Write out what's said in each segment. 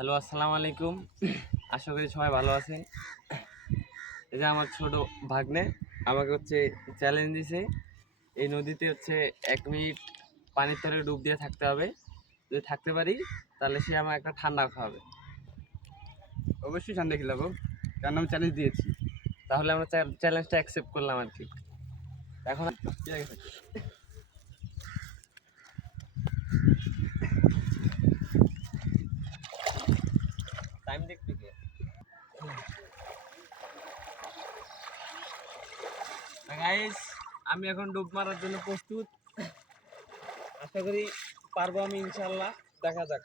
Hello, আসসালামু আলাইকুম। আশা করি সবাই ভালো আছেন। এই যে আমার ছোট ভাগ্নে আমাকে চ্যালেঞ্জ দিছে, এই নদীতে 1 মিনিট পানির তলে ডুব দিয়ে থাকতে হবে। যদি থাকতে পারি তাহলে সে আমার একটা ঠান্ডা খাওয়াবে। অবশ্যই ঠান্ডা খেলাবো, কারণ আমি চ্যালেঞ্জ দিয়েছি। তাহলে আমরা চ্যালেঞ্জটা অ্যাকসেপ্ট করলাম আর কি। এখন টাইম দেখবি কে? গাইস, আমি এখন ডুব মারার জন্য প্রস্তুত। আশা করি পারবো আমি, ইনশাল্লাহ। দেখা যাক।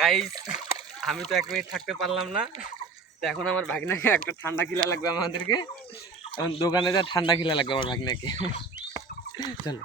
গাইস, আমি তো 1 মিনিট থাকতে পারলাম না। তো এখন আমার ভাগনাকে একটা ঠান্ডা খিলা লাগবে আমাদেরকে। এখন দোকানে যা ঠান্ডা খিলা লাগবে আমার ভাগনাকে। চলো।